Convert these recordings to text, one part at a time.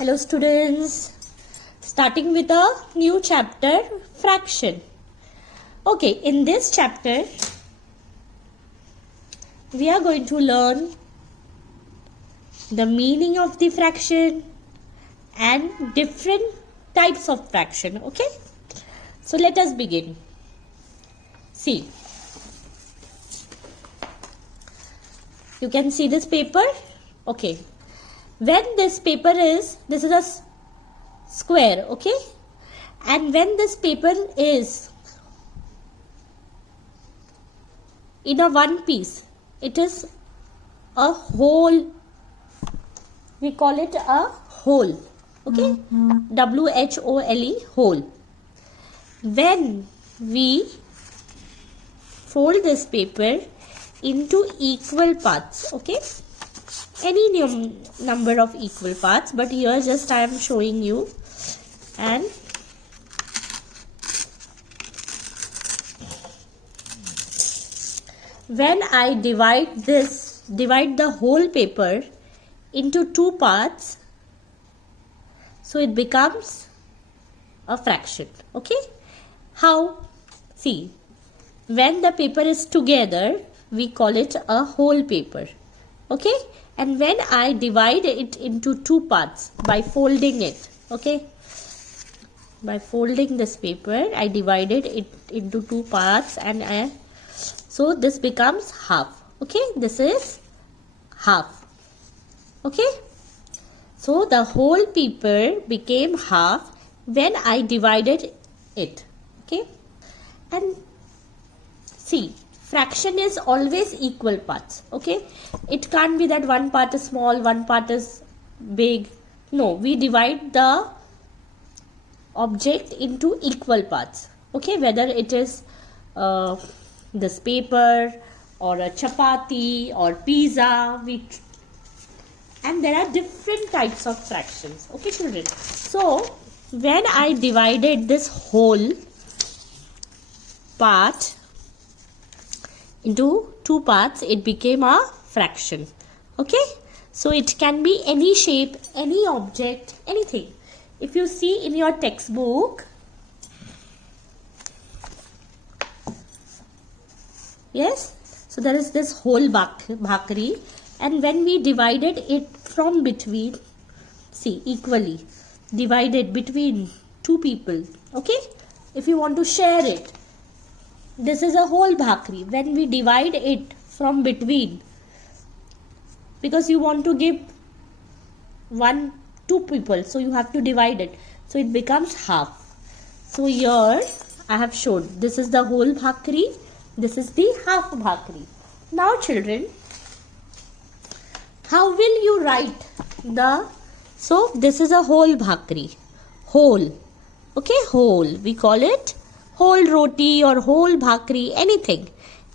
Hello students, starting with a new chapter, fraction. Okay, in this chapter, we are going to learn the meaning of the fraction and different types of fraction. Okay, so let us begin. See, you can see this paper. Okay. When this paper is a square, okay, and when this paper is in a one piece, it is a whole. We call it a whole, okay, WHOLE, whole. When we fold this paper into equal parts, okay, any number of equal parts, but here just I am showing you. And when I divide the whole paper into two parts, so it becomes a fraction. Okay, how? See, when the paper is together, we call it a whole paper. Okay, and when I divide it into two parts by folding it, okay, by folding this paper, I divided it into two parts, and so this becomes half. Okay, this is half. Okay, so the whole paper became half when I divided it. Okay, and see, fraction is always equal parts. Okay, it can't be that one part is small, one part is big. No, we divide the object into equal parts. Okay, whether it is this paper or a chapati or pizza, and there are different types of fractions. Okay, children, so when I divided this whole part into two parts, it became a fraction. Okay, so it can be any shape, any object, anything. If you see in your textbook, yes, so there is this whole bhakri, and when we divided it from between, see, equally divided between two people. Okay, if you want to share it, this is a whole bhakri. When we divide it from between, because you want to give two people, so you have to divide it, so it becomes half. So here I have shown this is the whole bhakri, this is the half bhakri. Now children, how will you write so this is a whole bhakri, whole, okay, whole, we call it whole roti or whole bhakri, anything.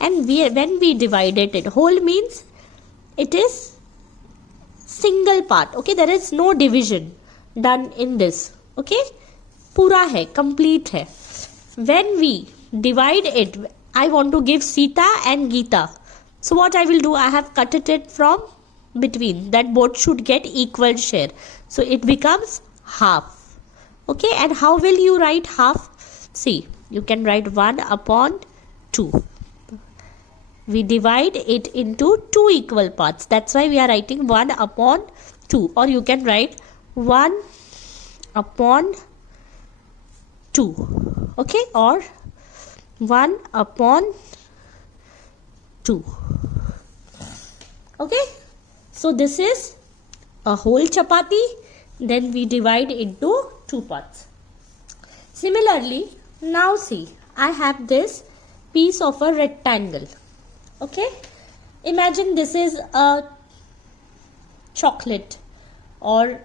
And when we divided it, whole means it is single part. Okay, there is no division done in this. Okay, pura hai, complete hai. When we divide it, I want to give Sita and Geeta. So what I will do, I have cut it from between, that both should get equal share. So it becomes half. Okay, and how will you write half? See, you can write 1/2. We divide it into two equal parts. That's why we are writing 1/2. Or you can write 1/2. Okay, or 1/2. Okay, so this is a whole chapati. Then we divide into two parts. Similarly, now see, I have this piece of a rectangle. Okay, imagine this is a chocolate or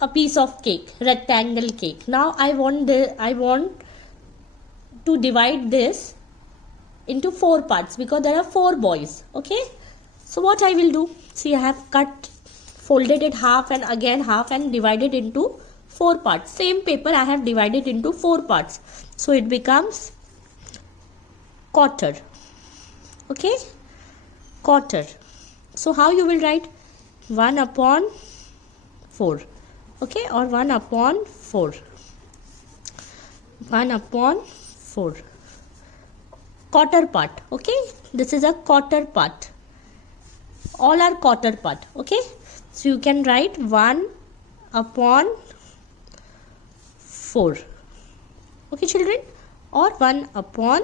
a piece of cake, rectangle cake. Now I want to divide this into four parts because there are four boys. Okay, so what I will do, see, I have folded it half and again half and divided into four parts. Same paper I have divided into four parts, so it becomes quarter. Okay, quarter. So how you will write? 1/4. okay, or 1 upon 4. 1 upon 4. Quarter part, okay, this is a quarter part. All are quarter part, okay. So you can write 1 upon 4, okay children, or 1 upon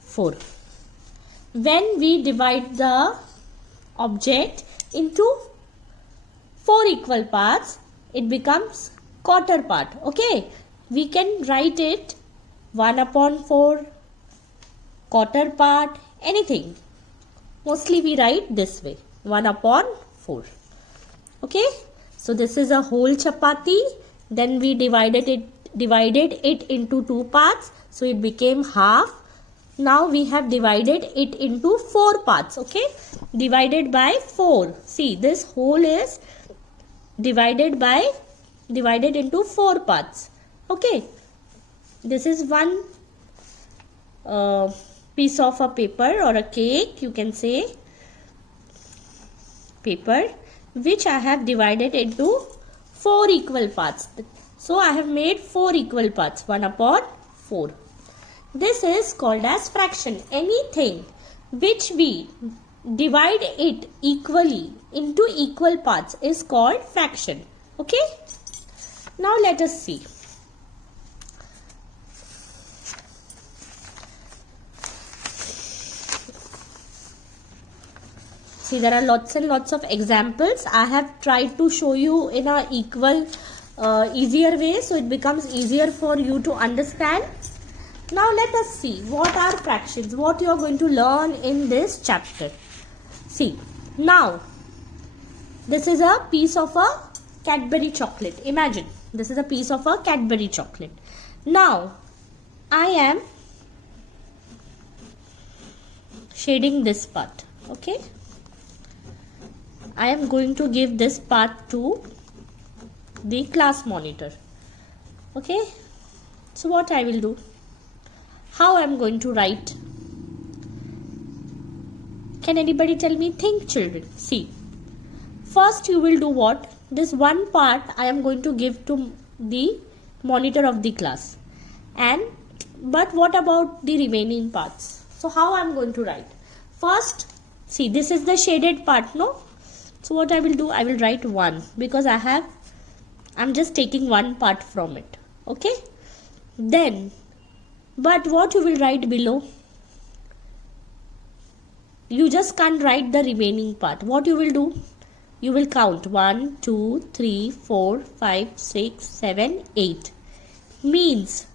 4. When we divide the object into 4 equal parts, it becomes quarter part, okay. We can write it 1 upon 4, quarter part, anything. Mostly we write this way, 1 upon 4, okay. So this is a whole chapati. Then we divided it into 2 parts, so it became half. Now we have divided it into 4 parts, okay, divided by 4. See, this whole is divided into 4 parts, okay. This is one piece of a paper or a cake, you can say, paper, which I have divided into 4 equal parts. So I have made 4 equal parts, 1 upon 4. This is called as fraction. Anything which we divide it equally into equal parts is called fraction, okay. Now let us see. See, there are lots and lots of examples. I have tried to show you in a equal, easier way, so it becomes easier for you to understand. Now let us see what are fractions, what you are going to learn in this chapter. See, now this is a piece of a Cadbury chocolate. Imagine, this is a piece of a Cadbury chocolate. Now I am shading this part, okay. I am going to give this part to the class monitor, okay. So what I will do, how I am going to write? Can anybody tell me? Think children. See, first you will do what? This one part I am going to give to the monitor of the class, but what about the remaining parts? So how I am going to write? First, see, this is the shaded part, no? So what I will do, I will write 1 because I'm just taking one part from it, okay. Then, but what you will write below? You just can't write the remaining part. What you will do? You will count 1, 2, 3, 4, 5, 6, 7, 8. Means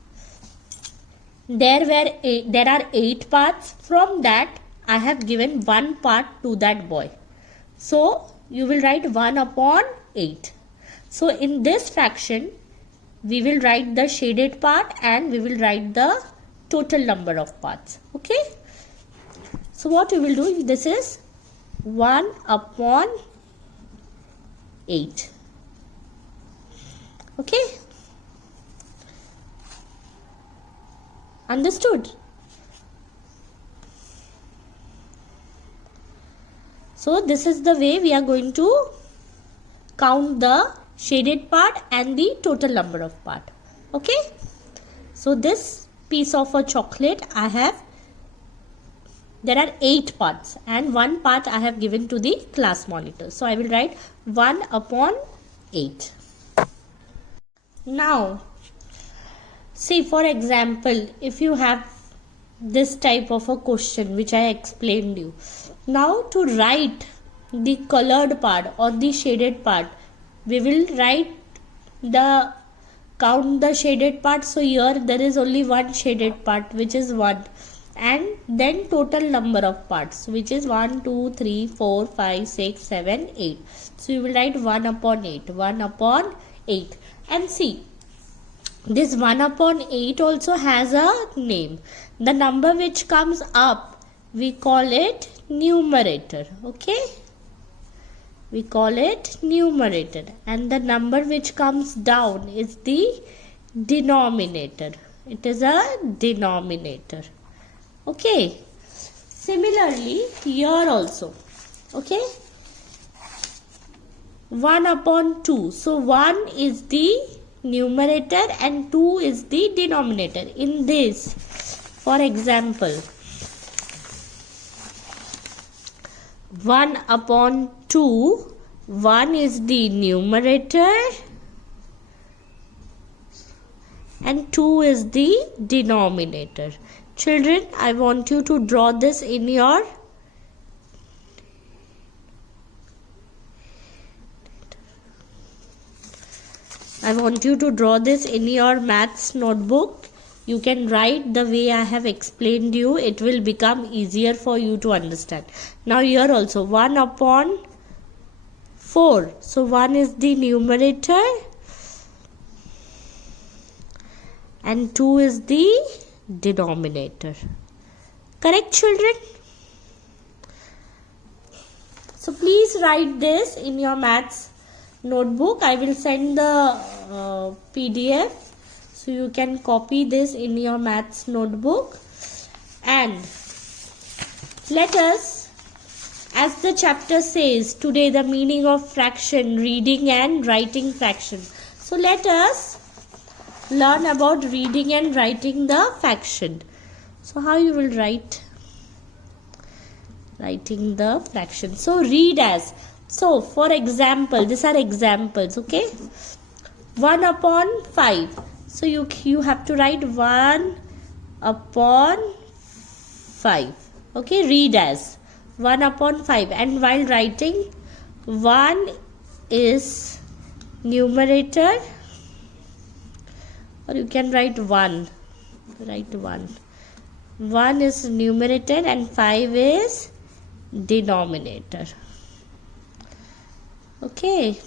there are 8 parts. From that I have given one part to that boy. So you will write 1 upon 8. So in this fraction, we will write the shaded part and we will write the total number of parts, okay. So what we will do, this is 1 upon 8, okay. Understood? So this is the way we are going to count the shaded part and the total number of part, okay. So this piece of a chocolate there are 8 parts and one part I have given to the class monitor. So I will write 1 upon 8. Now see, for example, if you have this type of a question which I explained you, now to write the colored part or the shaded part, we will count the shaded part. So here there is only one shaded part, which is 1, and then total number of parts, which is 1, 2, 3, 4, 5, 6, 7, 8. So you will write 1 upon 8, 1 upon 8. And see, this 1 upon 8 also has a name. The number which comes up, we call it numerator, okay. We call it numerator, and the number which comes down is the denominator. It is a denominator, okay. Similarly here also, okay. 1 upon 2. So 1 is the numerator and 2 is the denominator. In this, for example, 1 upon 2, 1 is the numerator and 2 is the denominator. Children, I want you to draw this in your maths notebook. You can write the way I have explained you. It will become easier for you to understand. Now here also 1 upon 4. So 1 is the numerator and 2 is the denominator. Correct, children? So please write this in your maths notebook. I will send the PDF, so you can copy this in your maths notebook. And let us, as the chapter says today, the meaning of fraction, reading and writing fraction. So let us learn about reading and writing the fraction. So how you will writing the fraction? So read as. So for example, these are examples, okay? 1 upon 5. So you have to write 1 upon 5. Okay, read as 1 upon 5. And while writing, 1 is numerator, or you can write 1. Write 1. 1 is numerator and 5 is denominator. Okay.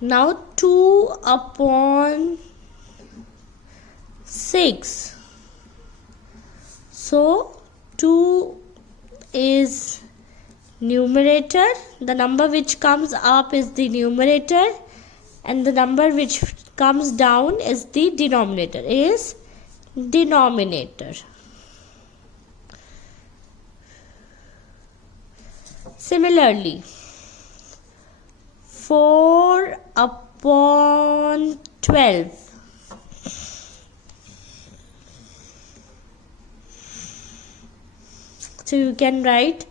Now 2 upon 6. So 2 is numerator. The number which comes up is the numerator and the number which comes down is the denominator. Similarly, 4 upon 12. So you can write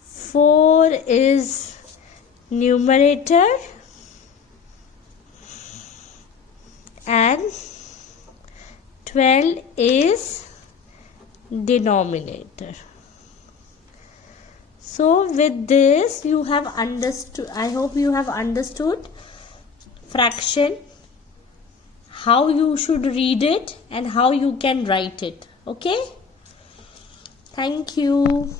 4 is numerator and 12 is denominator. So with this you have understood, I hope you have understood fraction, how you should read it and how you can write it. Okay? Thank you.